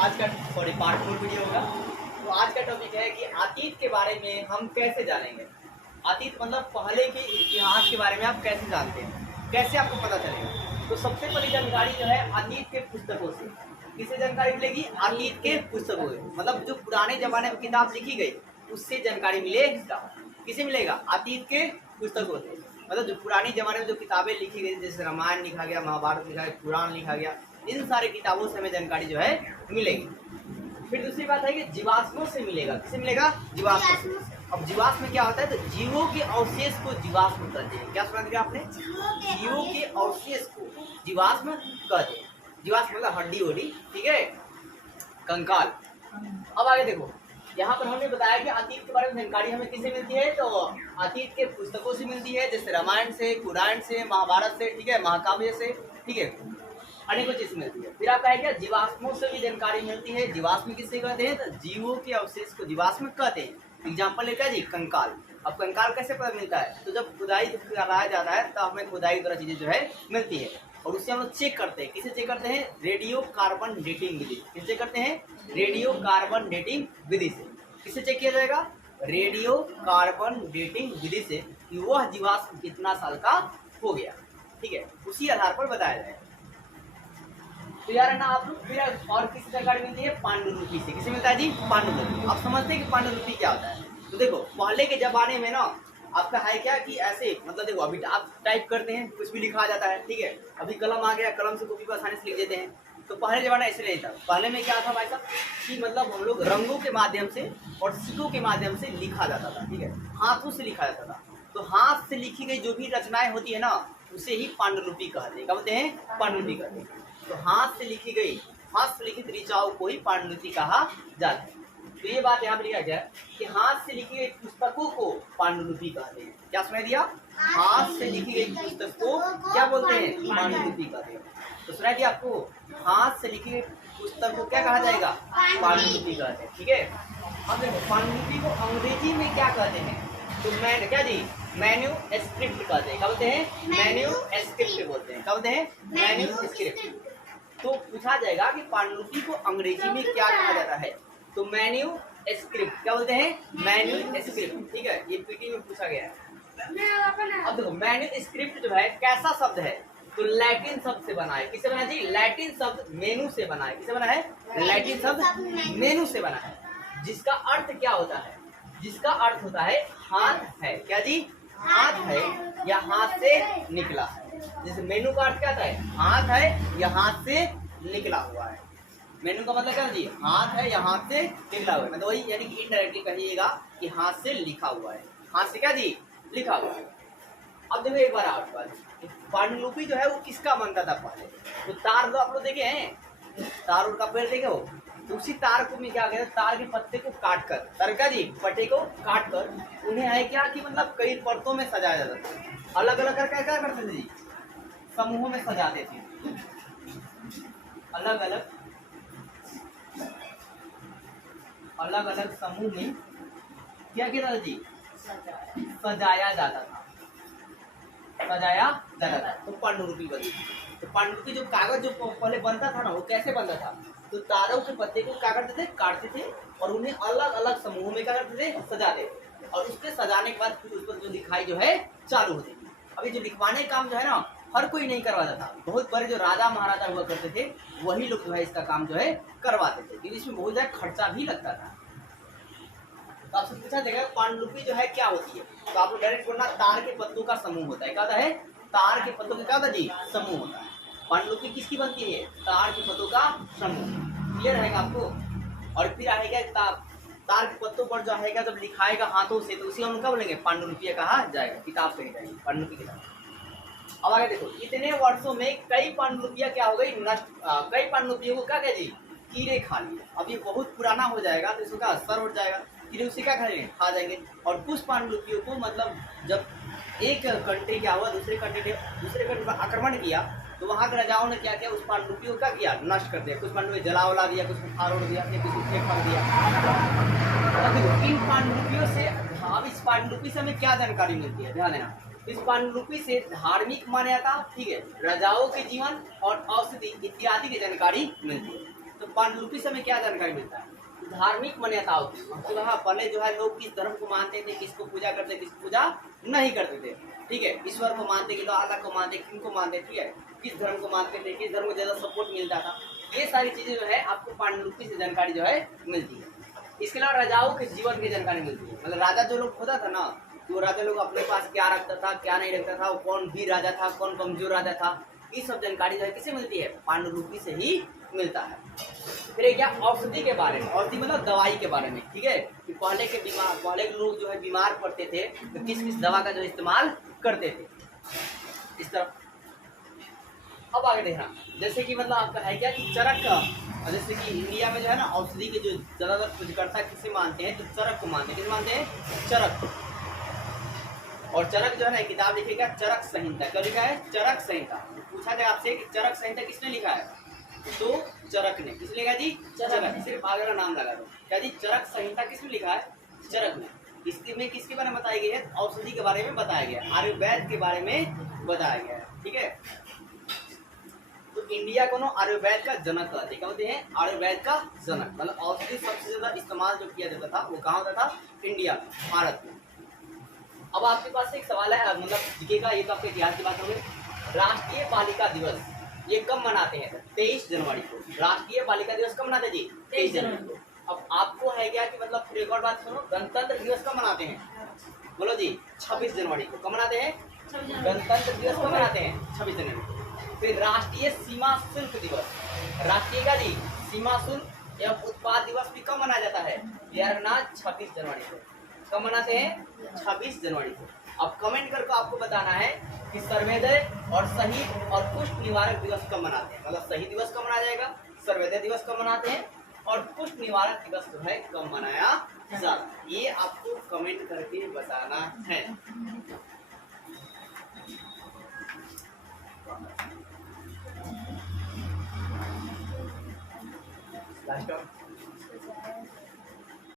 आज का part 4 video होगा। तो आज का टॉपिक है कि अतीत के बारे में हम कैसे जानेंगे। अतीत मतलब पहले के इतिहास के बारे में आप कैसे जानते हैं, कैसे आपको पता चलेगा। तो सबसे पहली जानकारी जो है अतीत के पुस्तकों से। किससे जानकारी मिलेगी? अतीत के पुस्तकों से, मतलब जो पुराने जमाने में किताब लिखी गई उससे जानकारी मिलेगा। किसे मिलेगा? अतीत के पुस्तकों से, मतलब जो पुरानी जमाने में जो किताबें लिखी गई, जैसे रामायण लिखा गया, महाभारत लिखा गया, पुराण लिखा गया, इन सारे किताबों से हमें जानकारी जो है मिलेगी। फिर दूसरी बात है कि जीवाश्मों से मिलेगा। किसे मिलेगा? जीवाश्म से। अब जीवाश्म में क्या होता है? तो जीवों के अवशेष को जीवाश्म कहते हैं। क्या सुना दिया आपने? जीवों के अवशेष को जीवाश्म कहते हैं। जीवाश्म मतलब हड्डी वड्डी, ठीक है, कंकाल। अब आगे देखो, यहाँ पर हमने बताया कि अतीत के बारे में जानकारी हमें किससे मिलती है? तो अतीत के पुस्तकों से मिलती है, जैसे रामायण से, पुराण से, महाभारत से, ठीक है, महाकाव्य से, ठीक है, अनेकों चीज मिलती है। फिर आपका है क्या? जीवाश्मों से भी जानकारी मिलती है। जीवाश्म किससे कहते हैं? तो जीवों के अवशेष को जीवाश्म कहते हैं। एग्जाम्पल है क्या जी? कंकाल। अब कंकाल कैसे पता मिलता है? तो जब खुदाई कराया जाता है तो हमें खुदाई द्वारा चीजें जो है मिलती है, और उससे हम लोग चेक करते हैं। किसे चेक करते हैं? रेडियो कार्बन डेटिंग विधि। किससे करते हैं? रेडियो कार्बन डेटिंग विधि से। किससे चेक किया जाएगा? रेडियो कार्बन डेटिंग विधि से कि वह जीवाश्म कितना साल का हो गया, ठीक है, उसी आधार पर बताया जाएगा। तो यार है ना आप लोग। फिर और किसी जानकारी मिलती है? पांडुलिपि से। किसे मिलता है जी? पांडुलिपि। आप समझते हैं कि पांडुलिपि क्या होता है? तो देखो पहले के जमाने में ना आपका है क्या कि ऐसे, मतलब देखो अभी आप टाइप करते हैं कुछ भी लिखा जाता है, ठीक है, अभी कलम आ गया, कलम से कॉपी को आसानी से लिख देते हैं। तो पहले जमाना ऐसे नहीं था। पहले में क्या था भाई साहब कि मतलब हम लोग रंगों के माध्यम से और सिक्कों के माध्यम से लिखा जाता था, ठीक है, हाथों से लिखा जाता था। तो हाथ से लिखी गई जो भी रचनाएं होती है ना उसे ही पांडुलिपि कहते हैं। क्या बोलते हैं? पांडुलिपि कहते हैं। तो हाथ से लिखी गई, हाथ से लिखित ऋचाओं को ही पांडुलिपि कहा जाता है। तो ये बात यहाँ पर लिखा गया कि हाथ से लिखी गई पुस्तकों को पांडुलिपि कहते हैं। क्या सुनाई दिया? हाथ से लिखी गई पुस्तक को क्या बोलते हैं? पांडुलिपि कहते हैं। तो सुनाई दिया आपको? हाथ से लिखी गई पुस्तक को क्या कहा जाएगा? पांडुलिपि कहते हैं, ठीक है। अब देखो पांडुलिपि को अंग्रेजी में क्या कहते हैं? तो मैं क्या जी? मैन्यू स्क्रिप्ट कहते हैं। क्या बोलते हैं? मैन्यू स्क्रिप्ट बोलते हैं। क्या बोलते हैं? Menu script. तो पूछा जाएगा कि पांडुलिपि को अंग्रेजी में क्या कहा जाता है? तो मैन्यू स्क्रिप्ट। क्या बोलते हैं? मैन्यू स्क्रिप्ट, ठीक है, ये पीटी में पूछा गया है। अब देखो मैन्यू स्क्रिप्ट जो है कैसा शब्द है? तो लैटिन शब्द से बना है। किससे बना जी? लैटिन शब्द मेनू से बना है। किससे बना है? लैटिन शब्द मेनू से बना है, जिसका अर्थ क्या होता है? जिसका अर्थ होता है हाथ है। क्या जी? हाथ है या हाथ से निकला है। जैसे मेनू का अर्थ क्या होता है? हाथ है या हाथ से निकला हुआ है। मेनू का मतलब क्या जी? हाथ है या हाथ से निकला हुआ है। मतलब वही, यानी कि इनडायरेक्टली कहिएगा कि हाथ से लिखा हुआ है। हाथ से क्या जी? लिखा हुआ है। अब देखो एक बार आपके पास पांडुलिपि जो है वो किसका बनता था पहले? तो तार, जो आप लोग देखे हैं तार उड़ का पेड़ देखे हो, तो उसी तार को में क्या कहते हैं? तार के पत्ते को काट कर, तार का जी पत्ते को काट कर उन्हें है क्या कि मतलब कई परतों में सजाया जाता था। अलग अलग करके क्या करते थे जी? समूहों में सजाते थे। अलग अलग समूह में क्या किया जाता जी? सजाया जाता था। सजाया जाता था तो पांडुलिपि बनती। तो पांडुलिपि जो कागज जो पहले बनता था ना वो कैसे बनता था? तो तारों के पत्ते को क्या करते थे? काटते थे और उन्हें अलग अलग समूहों में क्या करते थे? सजाते थे। और उसके सजाने के बाद फिर उस पर जो लिखाई जो है चालू होती थी। अभी जो लिखवाने का काम जो है ना हर कोई नहीं करवाता था। बहुत बड़े जो राजा महाराजा हुआ करते थे वही लोग जो है इसका काम जो है करवाते थे, क्योंकि इसमें बहुत ज्यादा खर्चा भी लगता था। तो आपसे पूछा जाएगा पांडुलिपि जो है क्या होती है? तो आप लोग डायरेक्ट बोलना तार के पत्तों का समूह होता है। क्या होता है? तार के पत्तों का क्या होता है जी? समूह होता है। पांडुलिपि किसकी बनती है? तार के पत्तों का समूह। क्लियर रहेगा आपको? और फिर आएगा तार के पत्तों पर जो आएगा जब लिखाएगा हाथों से तो उसी हम क्या बोलेंगे? पांडुलिपि कहा जाएगा। किताब कही जाएगी पांडुलिपि किताब। अब आगे देखो, इतने वर्षों में कई पांडुलिपियां क्या हो गई? नष्ट। कई पांडुलिपियों को क्या कह जी? कीड़े खा लिए। अब ये बहुत पुराना हो जाएगा तो इसका असर उठ जाएगा, कीड़े उसे क्या खाएंगे? खा जाएंगे। और कुछ पांडुलिपियों को मतलब जब एक कंट्री क्या हुआ दूसरे कंट्री पर आक्रमण किया तो वहाँ के राजाओं ने क्या किया? उस पांडुलिपियों को क्या किया? नष्ट कर दिया। कुछ पांडुलिपि जला उला दिया, कुछ को फाड़ उड़ दिया, कुछ को फेंक फाड़ दिया। अब देखो इन पांडुलिपियों से, अब इस पांडुलिपि से हमें क्या जानकारी मिलती है? ध्यान देना। इस पांडुलिपि से धार्मिक मान्यता, ठीक है, राजाओं के जीवन और औषधि इत्यादि की जानकारी मिलती है। तो पांडुलिपि से हमें क्या जानकारी मिलता है? धार्मिक मान्यताओं की। तो हाँ, पहले जो है लोग किस धर्म को मानते थे, किसको पूजा करते, किसको पूजा नहीं करते थे, ठीक है। ईश्वर को मानते कि तो अल्लाह को मानते, किनको मानते, ठीक है, किस धर्म को मानते थे, किस धर्म को ज्यादा सपोर्ट मिलता था, ये सारी चीजें जो है आपको पांडुलिपि से जानकारी जो है मिलती है। इसके अलावा राजाओं के जीवन की जानकारी मिलती है, मतलब राजा जो लोग होता था ना, तो राजा लोग अपने पास क्या रखता था, क्या नहीं रखता था, वो कौन वीर राजा था, कौन कमजोर राजा था, ये सब जानकारी जो है किससे मिलती है? पांडुलिपि से ही मिलता है। फिर एक क्या औषधि के बारे में, औषधि मतलब दवाई के बारे में, ठीक है, कि पहले के लोग जो है बीमार पड़ते थे तो किस किस दवा का जो इस्तेमाल करते थे, इस तरह। अब आगे देखना, जैसे कि मतलब आपका है क्या कि चरक का, जैसे कि इंडिया में जो है ना औषधि के जो ज्यादातर खोजकर्ता किसे मानते हैं, तो चरक को मानते हैं। किसे मानते हैं? चरक। और चरक जो है ना किताब लिखेगा चरक संहिता। क्या लिखा है? चरक संहिता। पूछा जाए आपसे कि चरक संहिता किसने लिखा है, तो चरक ने। किसने लिखा जी? चरक। सिर्फ आगे का नाम लगा दो। क्या जी? चरक संहिता किसने लिखा है? चरक ने। इसमें किसके बारे में बताई गई है? औषधि के बारे में बताया गया, आयुर्वेद के बारे में बताया गया है, ठीक है। तो इंडिया को ना आयुर्वेद का जनक कहते हैं। क्या होते हैं? आयुर्वेद का जनक। मतलब औषधि सबसे ज्यादा इस्तेमाल जो किया जाता था वो कहाँ होता था? इंडिया, भारत में। अब आपके पास एक सवाल है, मतलब जीके का, ये तो आपके इतिहास की बात हो गई। राष्ट्रीय बालिका दिवस ये कब मनाते हैं? 23 जनवरी को। राष्ट्रीय बालिका दिवस कब मनाते हैं जी? 23 जनवरी को। अब आपको है क्या कि मतलब फिर एक और बात सुनो, गणतंत्र दिवस कब मनाते हैं? बोलो जी। 26 जनवरी को। कब मनाते हैं? गणतंत्र दिवस कब मनाते हैं? 26 जनवरी को। फिर राष्ट्रीय सीमा शुल्क दिवस, राष्ट्रीय का जी सीमा शुल्क एवं उत्पाद दिवस भी कब मनाया जाता है? यार ना 26 जनवरी को। कब मनाते हैं? 26 जनवरी को। अब कमेंट करके आपको बताना है कि सर्वोदय और शहीद और कुष्ठ निवारक दिवस कब मनाते हैं। मतलब शहीद दिवस कब मनाया जाएगा, सर्वोदय दिवस कब मनाते हैं, और कुष्ठ निवारक दिवस जो है कब मनाया जाता है, ये आपको कमेंट करके बताना है। लास्ट